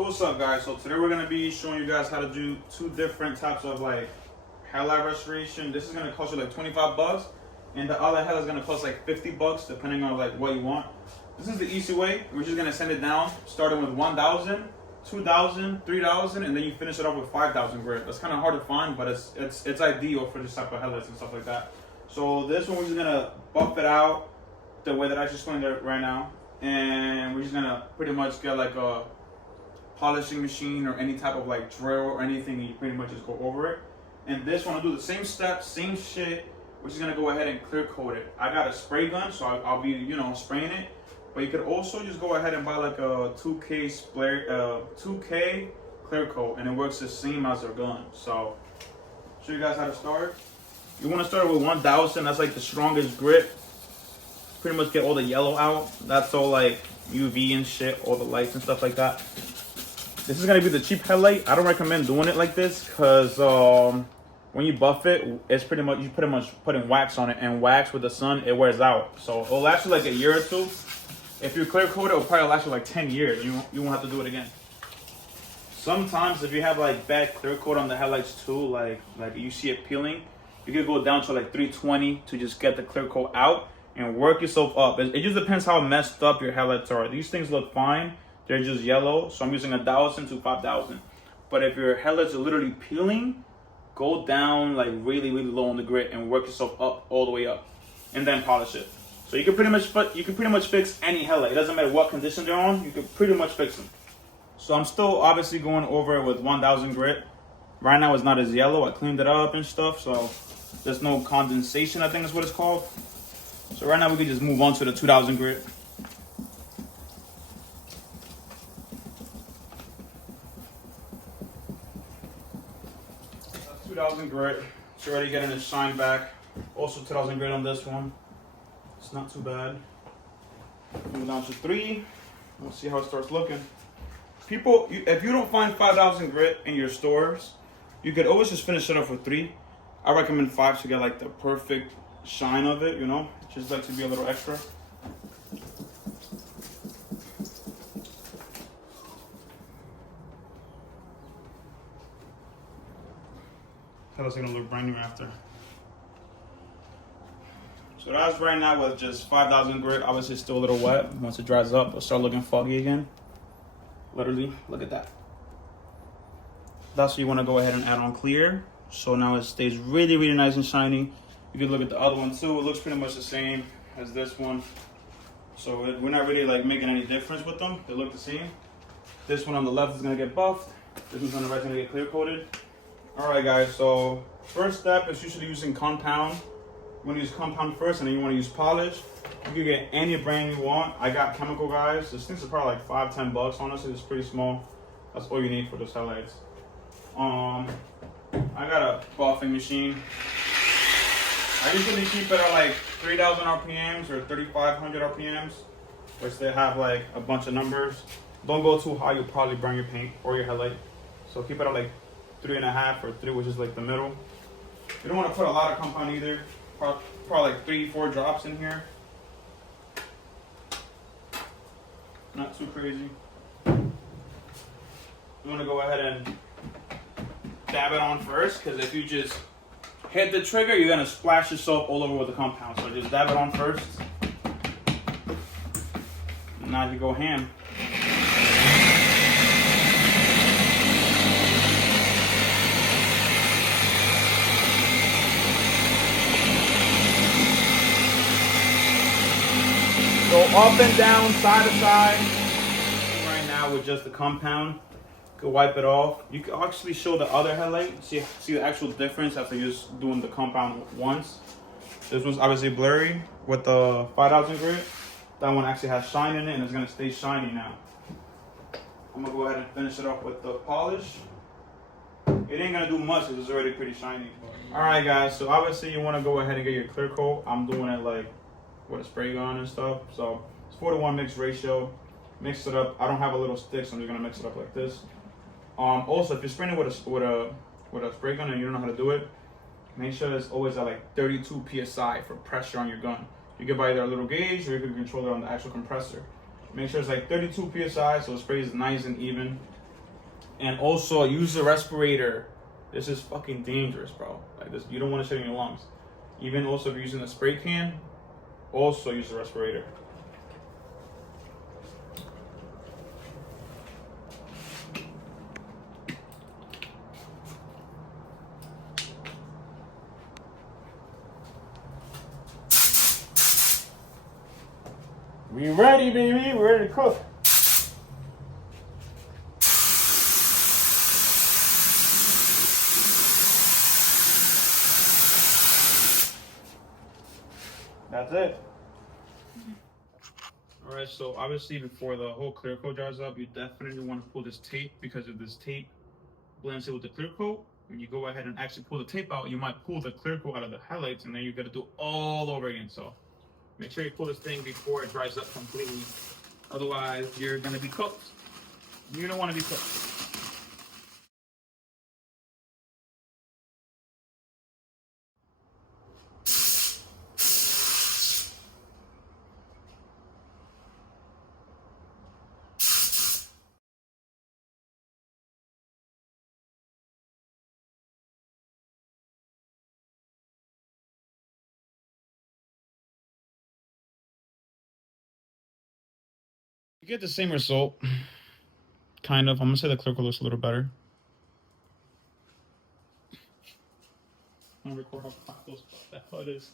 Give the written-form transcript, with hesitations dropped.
So what's up, guys? So today we're gonna be showing you guys how to do two different types of like headlight restoration. This is gonna cost you like 25 bucks, and the other headlight is gonna cost like 50 bucks depending on like what you want. This is the easy way. We're just gonna send it down, starting with 1,000, 2,000, 3,000, and then you finish it off with 5,000 grit. That's kind of hard to find, but it's ideal for this type of headlights and stuff like that. So this one we're just gonna buff it out the way that I just explained it right now, and we're just gonna pretty much get like a polishing machine or any type of like drill or anything, and you pretty much just go over it. And this one, I'll do the same steps, same shit. We're just gonna go ahead and clear coat it. I got a spray gun, so I'll be, you know, spraying it. But you could also just go ahead and buy like a 2K clear coat, and it works the same as a gun. So, show you guys how to start. You want to start with 1,000. That's like the strongest grit. Pretty much get all the yellow out. That's all like UV and shit, all the lights and stuff like that. This is gonna be the cheap headlight. I don't recommend doing it like this because when you buff it, it's pretty much putting wax on it, and wax with the sun, it wears out. So it'll last you like a year or two. If you clear coat it, it'll probably last you like 10 years. You won't have to do it again. Sometimes if you have like bad clear coat on the headlights too, like you see it peeling, you could go down to like 320 to just get the clear coat out and work yourself up. It just depends how messed up your headlights are. These things look fine. They're just yellow, so I'm using 1,000 to 5,000. But if your headlights are literally peeling, go down like really low on the grit and work yourself up all the way up, and then polish it. So you can pretty much fix any headlight. It doesn't matter what condition they're on. You can pretty much fix them. So I'm still obviously going over it with 1,000 grit. Right now it's not as yellow. I cleaned it up and stuff, so there's no condensation, I think is what it's called. So right now we can just move on to the 2,000 grit. 2,000 grit. It's already getting its shine back. Also 2,000 grit on this one. It's not too bad. Move down to 3. We'll see how it starts looking. People, if you don't find 5,000 grit in your stores, you could always just finish it off with 3. I recommend 5 to get like the perfect shine of it, you know? Just like to be a little extra. It's gonna look brand new after. So that's right now with just 5,000 grit. Obviously it's still a little wet. Once it dries up, it'll start looking foggy again. Literally, look at that. That's what you want to go ahead and add on clear. So now it stays really nice and shiny. You can look at the other one too. It looks pretty much the same as this one. So we're not really like making any difference with them. They look the same. This one on the left is gonna get buffed. This one's on the right is gonna get clear coated. Alright guys, so first step is usually using compound. You want to use compound first, and then you want to use polish. You can get any brand you want. I got Chemical Guys. This thing's probably like 5-10 bucks. Honestly, it's pretty small. That's all you need for those headlights. I got a buffing machine. I usually keep it at like 3,000 RPMs or 3,500 RPMs, which they have like a bunch of numbers. Don't go too high, you'll probably burn your paint or your headlight. So keep it at like 3.5 or 3, which is like the middle. You don't want to put a lot of compound either. Probably like 3-4 drops in here. Not too crazy. You want to go ahead and dab it on first, because if you just hit the trigger, you're gonna splash yourself all over with the compound. So just dab it on first. And now you go ham. Go up and down, side to side. Right now with just the compound, you can wipe it off. You can actually show the other headlight. See the actual difference after just doing the compound once. This one's obviously blurry with the 5,000 grit. That one actually has shine in it, and it's gonna stay shiny now. I'm gonna go ahead and finish it off with the polish. It ain't gonna do much because it's already pretty shiny. All right, guys. So obviously you want to go ahead and get your clear coat. I'm doing it like with a spray gun and stuff. So it's 4-to-1 mix ratio. Mix it up. I don't have a little stick, so I'm just gonna mix it up like this. Also, if you're spraying it with a spray gun and you don't know how to do it, make sure it's always at like 32 psi for pressure on your gun. You can buy either a little gauge or you can control it on the actual compressor. Make sure it's like 32 psi so it sprays nice and even. And also use the respirator. This is fucking dangerous, bro. Like this, you don't want to shit in your lungs. Even also if you're using a spray can, also use the respirator. We ready, baby. We're ready to cook. That's it. All right, so obviously before the whole clear coat dries up, you definitely want to pull this tape, because if this tape blends it with the clear coat, when you go ahead and actually pull the tape out, you might pull the clear coat out of the highlights, and then you got to do all over again. So make sure you pull this thing before it dries up completely. Otherwise, you're going to be cooked. You don't want to be cooked. You get the same result, kind of. I'm gonna say the clear coat looks a little better. I'm gonna record how hot that hood is.